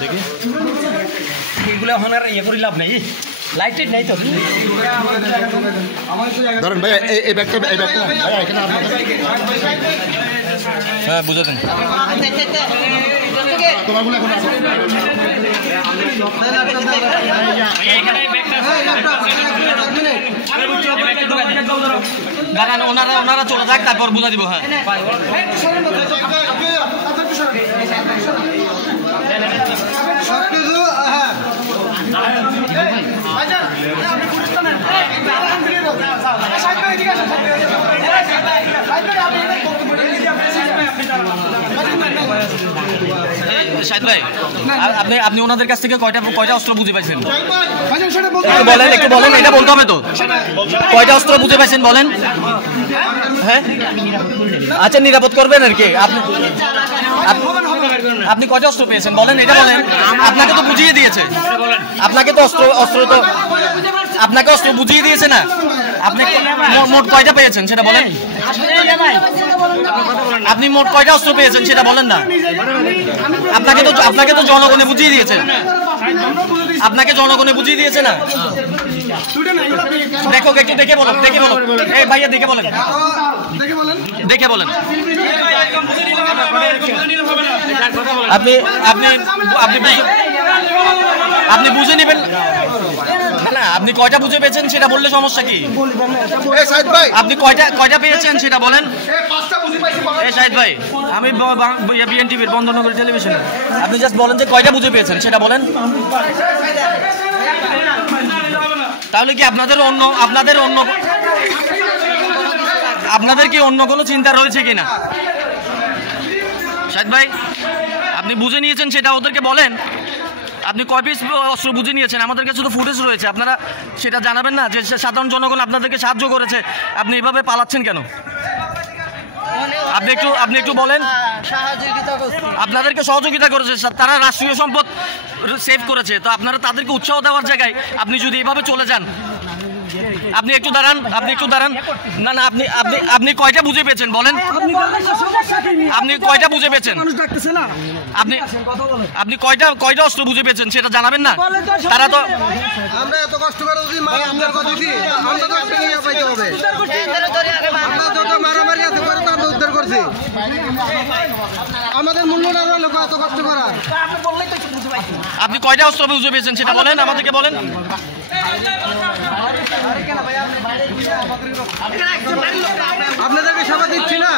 দেখি এগুলো এখন আর ইয়ে করে লাভ নেই, লাইট টাইট নাই তো। ধরেন ভাই এই ব্যাগটা ভাই এখানে হ্যাঁ বুঝে দেন তোমারগুলো এখন দাঁড়ান, ওনারা চলে যাক, তারপর বুঝা দিব। হ্যাঁ শাহিদ ভাই, আপনি ওনাদের কাছ থেকে কয়টা অস্ত্র বুঝে পাইছেন বলেন, একটু বলেন, এটা বলতে হবে তো। কয়টা অস্ত্র বুঝে পাইছেন বলেন। হ্যাঁ আচ্ছা, নিরাপদ করবেন আর কি। আপনি কয়টা অস্ত্র পেয়েছেন বলেন, এটা বলেন। আপনাকে তো বুঝিয়ে দিয়েছে, আপনাকে তো অস্ত্র বুঝিয়ে দিয়েছে না। আপনি মোট কয়টা পেয়েছেন সেটা বলেন। আপনি মোট কয়টা অস্ত্র পেয়েছেন সেটা বলেন না। আপনাকে তো জনগণে বুঝিয়ে দিয়েছে, আপনাকে জনগণে বুঝিয়ে দিয়েছে না। দেখো একটু দেখে বলেন, এই ভাইয়া দেখে বলেন, আপনি বুঝে নেবেন না। আপনি কয়টা বুঝে পেয়েছেন সেটা বললে সমস্যা কি? আপনি কয়টা পেয়েছেন সেটা বলেন। শাহিদ ভাই, আমি বিএনটিভির বন্দরনগর টেলিভিশন। আপনি জাস্ট বলেন যে কয়টা বুঝে পেয়েছেন সেটা বলেন। তাহলে কি আপনাদের কি অন্য কোনো চিন্তা রয়েছে কিনা? শাহিদ ভাই, আপনি বুঝে নিয়েছেন সেটা ওদেরকে বলেন। আপনি কয় পিস অস্ত্র বুঝে নিয়েছেন? আমাদের কাছে তো ফুটেজ রয়েছে, আপনারা সেটা জানাবেন না যে সাধারণ জনগণ আপনাদেরকে সাহায্য করেছে, আপনি এভাবে পালাচ্ছেন কেন? আপনি একটু বলেন। আপনাদেরকে সহযোগিতা করেছে, তারা রাষ্ট্রীয় সম্পদ সেভ করেছে, তো আপনারা তাদেরকে উৎসাহ দেওয়ার জায়গায় আপনি যদি এভাবে চলে যান। আপনি একটু দাঁড়ান। না আপনি কয়টা বুঝে পেয়েছেন বলেন। আপনি কয়টা বুঝে পেয়েছেন? আপনি কয়টা অস্ত্র বুঝে পেয়েছেন সেটা জানাবেন না। তারা তো আমরা এত কষ্ট করে যদি আমরা তো একটা নিয়ে পাইতে হবে। আমরা যত মারামারি আছে করে তো আমরা উদ্ধার করছি। আমাদের মূল্যটা লোক এত কষ্ট করার। আপনি কয়টা অস্ত্র বুঝে পেয়েছেন সেটা বলেন, আমাদেরকে বলেন। আপনাদেরকে সেবা দিচ্ছি না।